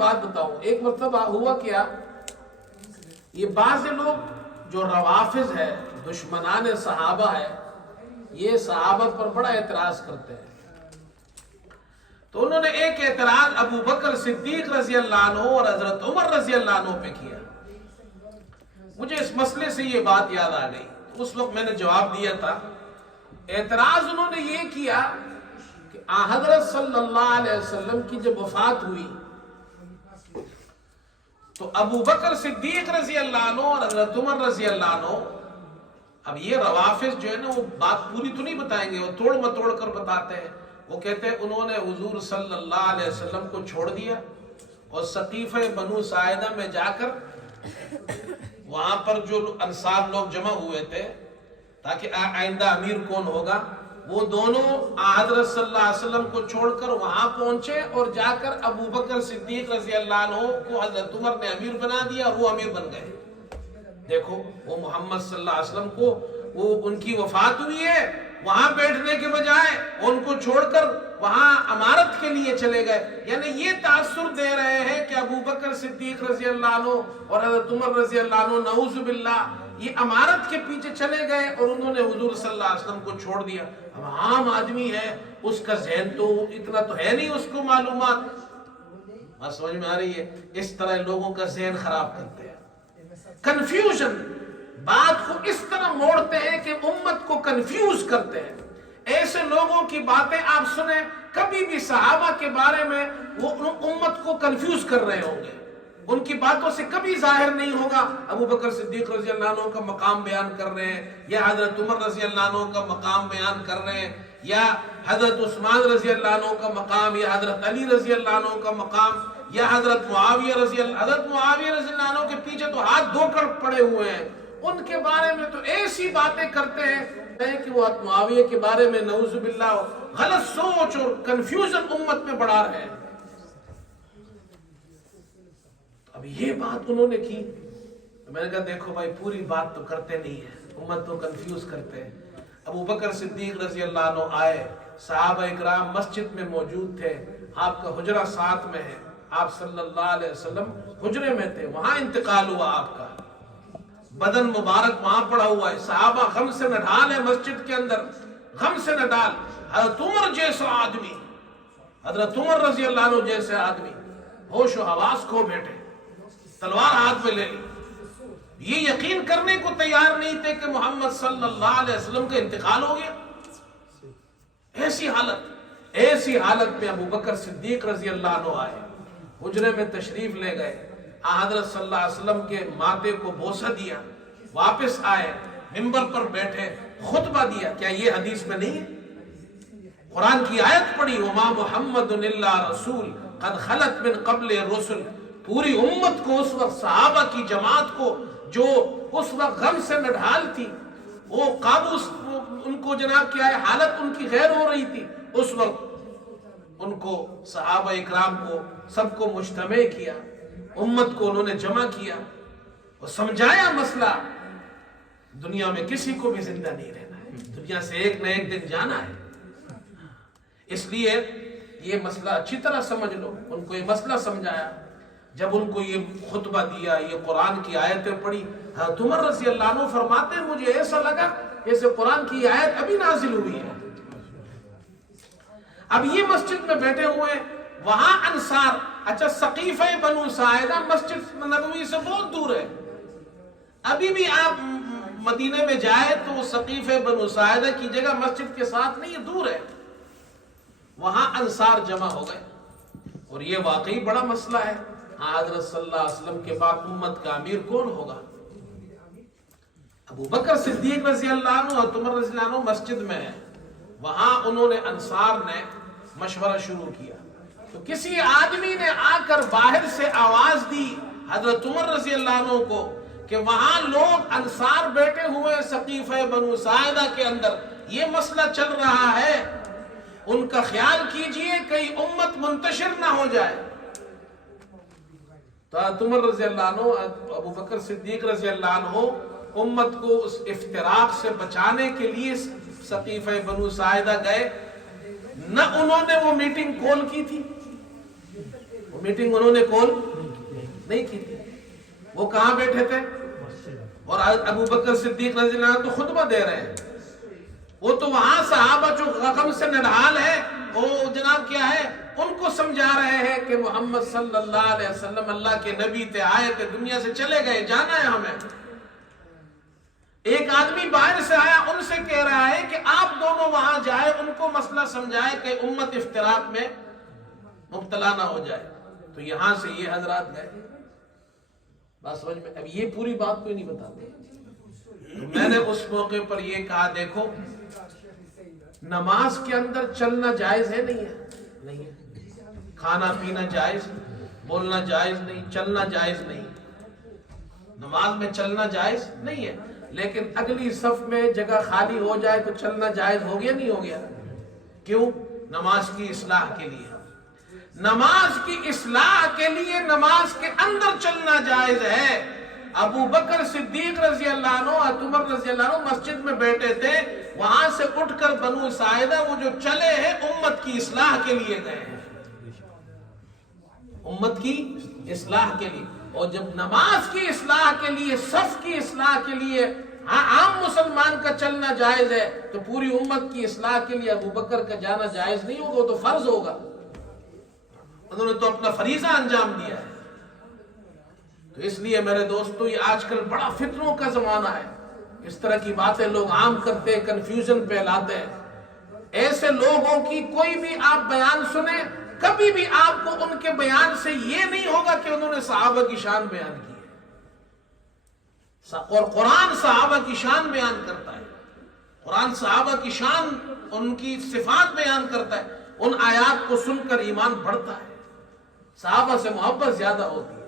बात बताऊं, एक मरतबा हुआ क्या, ये बाज़ लोग जो रवाफिज है, दुश्मनान सहाबा है, ये सहाबा पर बड़ा एतराज करते हैं। तो उन्होंने एक एतराज अबू बकर सिद्दीक रजी अल्लाह अन्हु और हजरत उमर रजी अल्लाह अन्हु पे किया। मुझे इस मसले से ये बात याद आ गई, उस वक्त मैंने जवाब दिया था। एतराज उन्होंने ये किया कि हजरत सल्लल्लाहु अलैहि वसल्लम की जब वफात हुई तो अबू बकर सिद्दीक रजी अल्लाह अन्हु और हजरत उमर रजी अल्लाह अन्हु, अब ये रवाफिज जो है ना, वो बात पूरी तो नहीं बताएंगे, वो तोड़ मतोड़ कर बताते हैं। वो कहते हैं उन्होंने हुजूर सल्लल्लाहु अलैहि वसल्लम को छोड़ दिया और सकीफ़े बनु साइदा में जाकर वहां पर जो अंसार लोग जमा हुए थे ताकि आइंदा अमीर कौन होगा, वो दोनों हज़रत सल्लल्लाहु अलैहि वसल्लम को छोड़कर वहां पहुंचे और जाकर अबू बकर सिद्दीक रज़ी अल्लाह अन्हु को हज़रत उमर ने अमीर बना दिया और वो अमीर बन गए। देखो, वो मोहम्मद सल्लल्लाहु अलैहि वसल्लम को, वो उनकी वफात हुई है, वहां बैठने के बजाय उनको छोड़कर वहां अमारत के लिए चले गए। यानी ये तासुर दे रहे हैं कि अबू बकर सिद्दीक रजी अल्लाह अन्हु और हज़रत उमर रजी अल्लाह अन्हु नऊज़ु बिल्लाह ये अमारत के पीछे चले गए और उन्होंने हुजूर सल्लल्लाहु अलैहि वसल्लम को छोड़ दिया। अब आम आदमी है, उसका ज़हन तो इतना तो है नहीं, उसको मालूमात। बात समझ में आ रही है? इस तरह लोगों का ज़हन खराब करते हैं, कंफ्यूजन, बात को इस तरह मोड़ते हैं कि उम्मत को कंफ्यूज करते हैं। ऐसे लोगों की बातें आप सुने, कभी भी सहाबा के बारे में वो उम्मत को कंफ्यूज कर रहे होंगे, उनकी बातों से कभी जाहिर नहीं होगा अबू बकर सिद्दीक रजी अल्लाह अन्हु का मकाम बयान कर रहे हैं, या हजरत उमर रजी अल्लाह अन्हु का मकाम बयान कर रहे हैं, या हजरत उस्मान रजी अल्लाह अन्हु का मकाम, या हजरत अली रजी अल्लाह अन्हु का मकाम, या हजरत मुआविया रजी अल्लाह अन्हु के पीछे तो हाथ धोकर पड़े हुए हैं, उनके बारे में तो ऐसी बातें करते हैं कि वो मुआविया के बारे में नऊज़ु बिल्लाह गलत सोच और कंफ्यूजन उम्मत में बढ़ा रहे हैं। अब ये बात उन्होंने की, तो मैंने कहा देखो भाई, पूरी बात तो करते नहीं है, उम्मत तो कंफ्यूज करते हैं। अबू बकर सिद्दीक रजी अल्लाह अन्हु आए, सहाबा इकराम मस्जिद में मौजूद थे, आपका हुजरा साथ में है, आप सल्लल्लाहु अलैहि वसल्लम हुजरे में थे, वहां इंतकाल हुआ आपका, बदन मुबारक वहां पड़ा हुआ है, सहाबा गम से नढाल है मस्जिद के अंदर, गम से नढाल। हज़रत उमर जैसा आदमी, हज़रत उमर रजी अल्लाह अन्हु जैसे आदमी होश और हवास खो बैठे, तलवार हाथ में ले ली, ये यकीन करने को तैयार नहीं थे कि मोहम्मद सल्लल्लाहु अलैहि वसल्लम का इंतकाल हो गया। ऐसी हालत में अबू बकर सिद्दीक रजी अल्लाह अन्हु आए, हुजरे में तशरीफ ले गए, हज़रत सल्लल्लाहु अलैहि वसल्लम के माथे को बोसा दिया, वापस आए, मिंबर पर बैठे, खुतबा दिया। क्या ये हदीस में नहीं है? कुरान की आयत पढ़ी, वमा मुहम्मदुन इल्ला रसूल कद खलत मिन क़ब्ल रुसुल। पूरी उम्मत को, उस वक्त सहाबा की जमात को जो उस वक्त गम से नढाल थी, वो काबू, उनको जनाब क्या है, हालत उनकी गैर हो रही थी, उस वक्त उनको सहाबा इकराम को सबको मुज्तमे किया, उम्मत को उन्होंने जमा किया और समझाया मसला, दुनिया में किसी को भी जिंदा नहीं रहना है, दुनिया से एक न एक दिन जाना है। इसलिए ये मसला अच्छी तरह समझ लो। उनको ये मसला समझाया, जब उनको ये खुतबा दिया, ये कुरान की आयतें पढ़ी, हज़रत उमर रज़ी अल्लाह अन्हु फरमाते हैं मुझे ऐसा लगा जैसे कुरान की आयत अभी नाजिल हुई है। अब ये मस्जिद में बैठे हुए, वहां अंसार, अच्छा सकीफ़े बनु साइदा मस्जिद नबवी से बहुत दूर है, अभी भी आप मदीने में जाए तो सकीफ़े बनु साइदा की जगह मस्जिद के साथ नहीं, दूर है, वहां अंसार जमा हो गए। और ये वाकई बड़ा मसला है, हज़रत सल्लल्लाहु अलैहि वसल्लम के बाद उम्मत का अमीर कौन होगा? अबू बकर सिद्दीक रज़ी अल्लाह अन्हु और उमर रज़ी अल्लाह अन्हु मस्जिद में है, वहां उन्होंने, अंसार ने मशवरा शुरू किया, तो किसी आदमी ने आकर बाहर से आवाज दी हज़रत उमर रज़ी अल्लाह अन्हु को कि वहां लोग अंसार बैठे हुए सकीफ़े बनु साइदा के अंदर, ये मसला चल रहा है, उनका ख्याल कीजिए कहीं उम्मत मुंतशिर ना हो जाए। तो उमर रज़ी अल्लाह अन्हु, अबू बकर सिद्दीक रज़ी अल्लाह अन्हु उम्मत को उस इफ्तिराक से बचाने के लिए सकीफ़े बनु साइदा गए। न उन्होंने वो मीटिंग कॉल की थी, وہ میٹنگ انہوں نے کال نہیں کی تھی. وہ کہاں بیٹھے تھے؟ اور ابو بکر صدیق رضی اللہ عنہ تو خطبہ دے رہے ہیں. وہ تو وہاں صحابہ جو غم سے نڈھال ہے وہ جناب کیا ہے ان کو سمجھا رہے ہیں کہ محمد صلی اللہ علیہ وسلم اللہ کے نبی تھے, آئے تھے, دنیا سے چلے گئے, جانا ہے ہمیں. ایک آدمی باہر سے آیا, ان سے کہہ رہا ہے کہ آپ دونوں وہاں جائے, ان کو مسئلہ سمجھائے کہ امت افتراق میں مبتلا نہ ہو جائے. تو یہاں سے یہ حضرات گئے. بات سمجھ میں؟ اب یہ پوری بات کوئی نہیں بتاتے. تو میں نے اس موقع پر یہ کہا دیکھو نماز کے اندر چلنا جائز ہے نہیں ہے؟ نہیں ہے. کھانا پینا جائز, بولنا جائز نہیں, چلنا جائز نہیں. نماز میں چلنا جائز نہیں ہے, لیکن اگلی صف میں جگہ خالی ہو جائے تو چلنا جائز ہو گیا نہیں ہو گیا؟ کیوں؟ نماز کی اصلاح کے لیے. نماز کی اصلاح کے لیے نماز کے اندر چلنا جائز ہے. ابو بکر صدیق رضی اللہ عنہ اور عمر رضی اللہ عنہ مسجد میں بیٹھے تھے, وہاں سے اٹھ کر بنو ساعدہ وہ جو چلے ہیں امت کی اصلاح کے لیے گئے ہیں, امت کی اصلاح کے لیے. اور جب نماز کی اصلاح کے لیے, صف کی اصلاح کے لیے عام مسلمان کا چلنا جائز ہے, تو پوری امت کی اصلاح کے لیے ابو بکر کا جانا جائز نہیں ہوگا, وہ تو فرض ہوگا. انہوں نے تو اپنا فریضہ انجام دیا ہے. تو اس لیے میرے دوستو یہ آج کل بڑا فتنوں کا زمانہ ہے. اس طرح کی باتیں لوگ عام کرتے ہیں, کنفیوژن پھیلاتے ہیں. ایسے لوگوں کی کوئی بھی آپ بیان سنیں, کبھی بھی آپ کو ان کے بیان سے یہ نہیں ہوگا کہ انہوں نے صحابہ کی شان بیان کی ہے. اور قرآن صحابہ کی شان بیان کرتا ہے. قرآن صحابہ کی شان, ان کی صفات بیان کرتا ہے. ان آیات کو سن کر ایمان بڑھتا ہے, صحابہ سے محبت زیادہ ہوتی ہے.